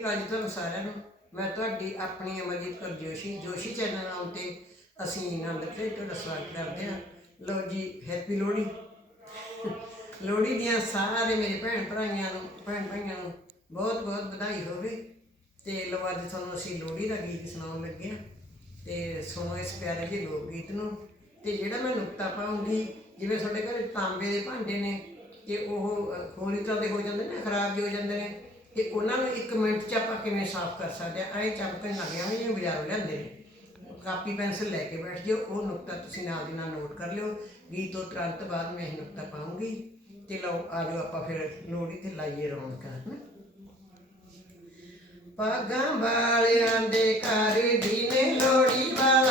ਅੱਜ ਤੁਹਾਨੂੰ ਸਾਰਿਆਂ ਨੂੰ ਮੈਂ ਤੁਹਾਡੀ ਆਪਣੀ ਅਮਰਜੀਤ ਕੌਰ ਜੋਸ਼ੀ ਜੋਸ਼ੀ ਚੈਨਲ ਨਾਮ ਤੇ ਅਸੀਂ ਆਨੰਦ ਤੇ ਤੁਹਾਡਾ ਸਵਾਗਤ ਕਰਦੇ ਹਾਂ। ਲਓ ਜੀ ਹੈਪੀ ਲੋਹੜੀ। ਲੋਹੜੀ ਦੀਆਂ ਸਾਰੇ ਮੇਰੇ ਭੈਣ ਭਰਾਈਆਂ ਨੂੰ ਭੈਣ ਭਾਈਆਂ ਨੂੰ ਬਹੁਤ ਬਹੁਤ ਵਧਾਈ ਹੋਵੇ। ਤੇ ਲਓ ਅੱਜ ਤੁਹਾਨੂੰ ਅਸੀਂ ਲੋਹੜੀ ਦਾ ਗੀਤ ਸੁਣਾਉਣ ਲੱਗੇ ਹਾਂ। ਤੇ ਸੁਣੋ ਇਸ ਪਿਆਰੇ ਜਿਹੇ ਲੋਕ ਗੀਤ ਨੂੰ। ਤੇ ਜਿਹੜਾ ਮੈਂ ਨੁਕਤਾ ਪਾਉਂਗੀ ਜਿਵੇਂ ਤੁਹਾਡੇ ਘਰੇ ਤਾਂਬੇ ਦੇ ਭਾਂਡੇ ਨੇ ਕਿ ਉਹ ਅ, ਤਰ੍ਹਾਂ ਦੇ ਹੋ ਜਾਂਦੇ ਨੇ ਖਰਾਬ ਜਿਹੇ ਹੋ ਜਾਂਦੇ ਨੇ। ਕਿ ਉਹਨਾਂ ਨੂੰ 1 ਮਿੰਟ ਚ ਆਪਾਂ ਕਿਵੇਂ ਸਾਫ਼ ਕਰ ਸਕਦੇ ਆ ਐਂ ਚਮਕਣ ਲੱਗ ਜਾਂਦੇ ਬਾਜ਼ਾਰੋਂ ਲਿਆਂਦੇ ਨੇ। ਕਾਪੀ ਪੈਨਸਲ ਲੈ ਕੇ ਬੈਠ ਜਿਓ, ਉਹ ਨੁਕਤਾ ਤੁਸੀਂ ਨਾਲ ਦੀ ਨਾਲ ਨੋਟ ਕਰ ਲਿਓ। ਗੀਤ ਤੋਂ ਤੁਰੰਤ ਬਾਅਦ ਮੈਂ ਇਹ ਨੁਕਤਾ ਪਾਉਂਗੀ ਤੇ ਲਓ, ਆ ਜਾਓ ਆਪਾਂ ਫਿਰ ਲੋਹੜੀ ਤੇ ਲਾਈਏ ਰੌਣਕਾਂ ਹਨਾ? ਪੱਗਾਂ ਵਾਲਿਆਂ ਦੇ ਘਰ ਦੀ ਨੇ ਲੋੜੀ ਵਾਲਾ।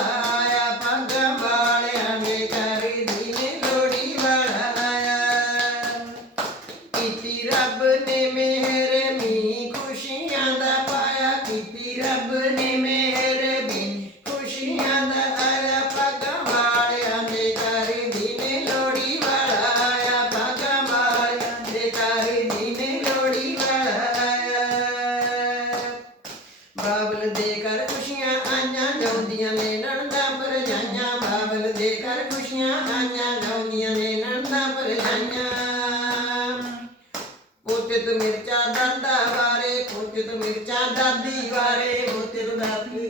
ਆਈਆਂ ਨੇ ਨਣਦਾ ਪਰ ਜਾਈਆਂ ਬਾਬਲ ਦੇ ਕਰ ਖੁਸ਼ੀਆਂ ਆਈਆਂ ਜਾਉਂਦੀਆਂ ਨੇ ਨਣਦਾ ਪਰ ਜਾਈਆਂ ਪੋਤਿਤ ਮਿਰਚਾ ਦਾਦਾ ਵਾਰੇ ਪੋਤਿਤ ਮਿਰਚਾ ਦਾਦੀ ਵਾਰੇ ਪੋਤਿਤ ਦਾਦੀ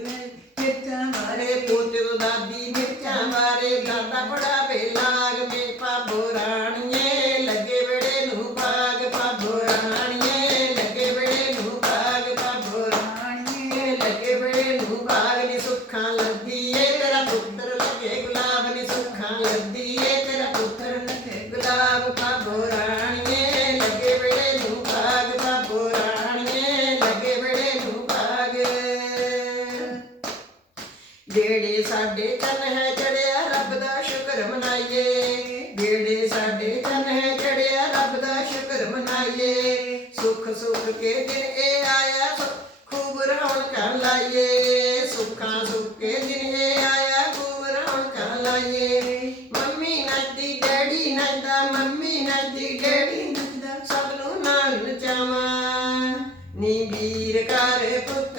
ਜਿਹੜੇ ਸਾਡੇ ਚੰਨ ਹੈ ਚੜਿਆ, ਰੱਬ ਦਾ ਸ਼ੁਕਰ ਮਨਾਈਏ। ਜਿਹੜੇ ਸਾਡੇ ਚੰਨ ਹੈ ਚੜਿਆ, ਰੱਬ ਦਾ ਸ਼ੁਕਰ ਮਨਾਈਏ। ਸੁਖ ਸੁਖ ਕੇ ਦਿਨ ਇਹ ਆਇਆ ਸੁ- ਖੂਬ ਰੌਣਕਾਂ ਲਾਈਏ। ਸੁੱਖਾਂ ਸੁੱਖ ਕੇ ਦਿਨ ਇਹ ਆਇਆ, ਖੂਬ ਰੌਣਕਾਂ ਲਾਈਏ। ਮੰਮੀ ਨੱਚਦੀ, ਡੈਡੀ ਨੱਚਦਾ, ਮੰਮੀ ਨੱਚਦੀ, ਡੈਡੀ ਨੱਚਦਾ, ਸਭ ਨੂੰ ਨਾਲ ਨਚਾਵਾਂ। ਨੀ ਵੀਰ ਘਰ ਪੁੱਤ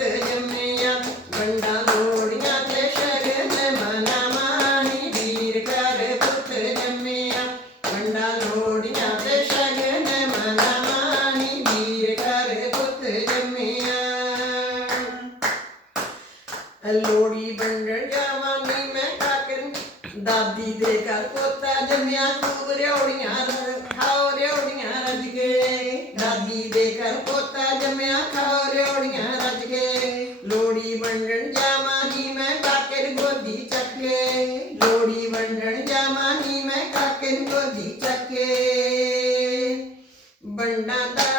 ਲੋੜੀ ਵੰਡਣ ਜਾਵਾਂਗੀ ਮੈਂ ਕਾਕਰ ਦਾਦੀ ਦੇ ਘਰ ਪੋਤਾ ਜੰਮਿਆ ਖੂਬ ਰਿਉੜੀਆਂ ਖਾਓ ਰਿਉੜੀਆਂ ਰੱਜ ਕੇ। ਦਾਦੀ ਦੇ ਘਰ ਪੋਤਾ ਜੰਮਿਆ ਖਾਓ ਰਿਉੜੀਆਂ ਰੱਜ ਕੇ। ਲੋੜੀ ਵੰਡਣ ਜਾਵਾਂਗੀ ਮੈਂ ਕਾਕਰ ਗੋਦੀ ਚੱਕੇ ਲੋੜੀ ਵੰਡਣ ਜਾਵਾਂਗੀ ਮੈਂ ਕਾਕਰ ਗੋਦੀ ਚੱਕੇ ਬੰਡਾ ਦਾਲ ਛੋਲੇ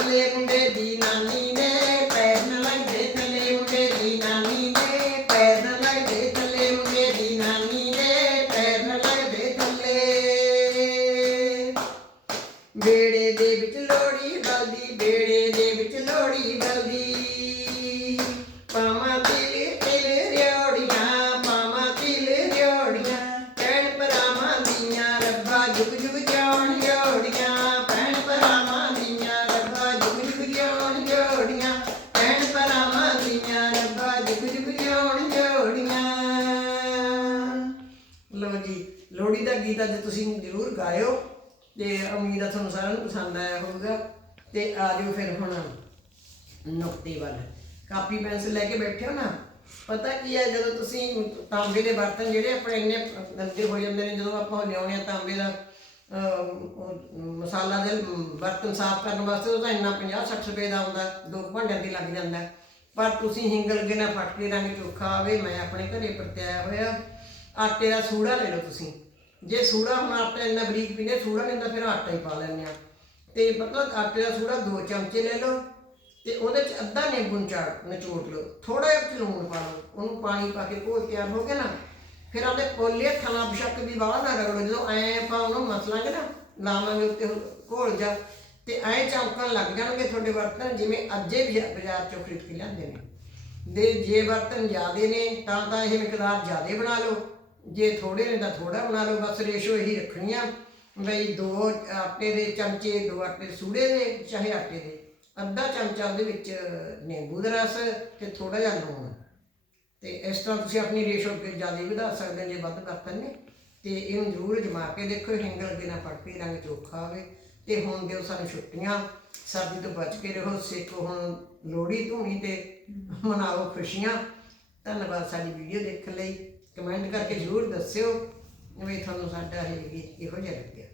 ਬੱਲੇ ਮੁੰਡੇ ਦੀ ਨਾਨੀ ਨੇ, ਪੈਰ ਨ ਲੱਗਦੇ ਥੱਲੇ ਮੁੰਡੇ ਦੀ ਨਾਨੀ ਨੇ, ਪੈਰ ਨ ਲੱਗਦੇ ਥੱਲੇ ਮੁੰਡੇ ਦੀ ਨਾਨੀ ਨੇ, ਪੈਰ ਨ ਲੱਗਦੇ ਥੱਲੇ। ਬੇੜੇ ਦੇ ਲੋਹੜੀ ਦਾ ਗੀਤ ਅੱਜ ਤੁਸੀਂ ਜ਼ਰੂਰ ਗਾਇਓ ਤੇ ਉਮੀਦ ਆ ਤੁਹਾਨੂੰ ਸਾਰਿਆਂ ਨੂੰ ਪਸੰਦ ਆਇਆ ਹੋਊਗਾ ਤੇ ਆ ਜਾਓ ਫਿਰ ਹੁਣ ਨੁਕਤੇ ਵੱਲ। ਕਾਪੀ ਪੈਨਸਲ ਲੈ ਕੇ ਬੈਠੇ ਹੋ ਨਾ? ਪਤਾ ਕੀ ਹੈ ਜਦੋਂ ਤੁਸੀਂ ਤਾਂਬੇ ਦੇ ਬਰਤਨ ਜਿਹੜੇ ਆਪਣੇ ਇੰਨੇ ਗੰਦੇ ਹੋ ਜਾਂਦੇ ਨੇ ਜਦੋਂ ਆਪਾਂ ਲਿਆਉਣੇ ਆ ਤਾਂਬੇ ਦਾ ਅਹ, ਮਸਾਲਾ ਦੇ ਬਰਤਨ ਸਾਫ਼ ਕਰਨ ਵਾਸਤੇ ਉਹ ਤਾਂ ਇੰਨਾ 50 60 ਰੁਪਏ ਦਾ ਆਉਂਦਾ ਦੋ ਕੁ ਭਾਂਡਿਆਂ ਤੇ ਲੱਗ ਜਾਂਦਾ। ਪਰ ਤੁਸੀਂ ਹਿੰਗ ਲੱਗੇ ਨਾ ਫਟਕੇ ਰੰਗ ਚੋਖਾ ਆਵੇ ਮੈਂ ਆਪਣੇ ਘਰੇ ਪਰਤਿਆ ਹੋਇਆ ਆਟੇ ਦਾ ਸੂੜਾ ਲੈ ਲਓ ਤੁਸੀਂ। ਜੇ ਸੂੜਾ ਹੁਣ ਆਟਾ ਇੰਨਾ ਬਰੀਕ ਪੀਨੇ, ਸੂੜਾ ਨਹੀਂ ਹੁੰਦਾ ਫਿਰ ਆਟਾ ਹੀ ਪਾ ਲੈਂਦੇ ਆ ਤੇ ਮਤਲਬ ਆਟੇ ਦਾ ਸੂੜਾ ਦੋ ਚਮਚੇ ਲੈ ਲਓ ਤੇ ਉਹਦੇ ਚ ਅੱਧਾ ਨਿੰਬੂ ਨਿਚਾੜ, ਨਿਚੋੜ ਲਓ। ਥੋੜਾ ਜਿਹਾ ਲੂਣ ਪਾ ਲਓ, ਉਹਨੂੰ ਪਾਣੀ ਪਾ ਕੇ ਘੋਲ ਤਿਆਰ ਹੋ ਗਿਆ ਨਾ, ਫਿਰ ਉਹਦੇ ਪੋਲੇ ਖਾਣਾ ਬਸ਼ੱਕ ਵੀ ਬਾਹਰ ਨਾ ਰਗੜੋ ਜਦੋਂ ਐ ਆਪਾਂ ਉਹਨੂੰ ਮਸਲਾਂਗੇ ਨਾ ਲਾਵਾਂਗੇ ਉੱਤੇ ਘੋਲ ਜਾ, ਤੇ ਐ ਚਮਕਣ ਲੱਗ ਜਾਣਗੇ ਤੁਹਾਡੇ ਬਰਤਨ, ਜਿਵੇਂ ਅੱਜੇ ਬਾਜ਼ਾਰ ਬਾਜ਼ਾਰ ਚੋਂ ਖਰੀਦ ਕੇ ਲਿਆਂਦੇ ਨੇ। ਦੇ ਜੇ ਬਰਤਨ ਜ਼ਿਆਦੇ ਨੇ, ਤਾਂ ਤਾਂ ਇਹ ਮਿਕਦਾਰ ਜ਼ਿਆਦੇ ਬਣਾ ਲਓ। ਜੇ ਥੋੜੇ ਨੇ ਤਾਂ ਥੋੜਾ ਬਣਾ ਲਓ, ਬਸ ਰੇਸ਼ੋ ਇਹੀ ਰੱਖਣੀ ਆ ਬਈ ਦੋ ਆਟੇ ਦੇ ਚਮਚੇ, ਦੋ ਆਟੇ ਸੂੜੇ ਦੇ, ਚਾਹੇ ਆਟੇ ਦੇ। ਅੱਧਾ ਚਮਚਾ ਉਹਦੇ ਵਿੱਚ ਨਿੰਬੂ ਦਾ ਰਸ ਤੇ ਥੋੜਾ ਜਿਹਾ ਲੂਣ। ਤੇ ਇਸ ਤਰ੍ਹਾਂ ਤੁਸੀਂ ਆਪਣੀ ਰੇਸ਼ੋ ਅੱਗੇ ਜ਼ਿਆਦਾ ਵਧਾ ਸਕਦੇ ਹੋ, ਜੇ ਵੱਧ ਬਰਤਨ ਨੇ। ਤੇ ਇਹਨੂੰ ਜ਼ਰੂਰ ਜਮਾ ਕੇ ਦੇਖੋ ਹਿੰਗ ਅੱਗੇ ਨਾ ਫੜ ਰੰਗ ਚੋਖਾ ਹੋਵੇ। ਤੇ ਹੁਣ ਦਿਓ ਸਾਨੂੰ ਛੁੱਟੀਆਂ, ਸਰਦੀ ਤੋਂ ਬਚ ਕੇ ਰਹੋ। ਸੇਕੋ ਹੁਣ ਲੋਹੜੀ ਧੂਣੀ ਤੇ ਮਨਾਓ ਖੁਸ਼ੀਆਂ। ਧੰਨਵਾਦ ਸਾਡੀ ਵੀਡੀਓ ਦੇਖਣ ਲਈ। ਕਮੈਂਟ ਕਰਕੇ ਜ਼ਰੂਰ ਦੱਸਿਓ ਵੀ ਤੁਹਾਨੂੰ ਸਾਡਾ ਇਹ ਗੀਤ ਕਿਹੋ ਜਿਹਾ ਲੱਗਿਆ।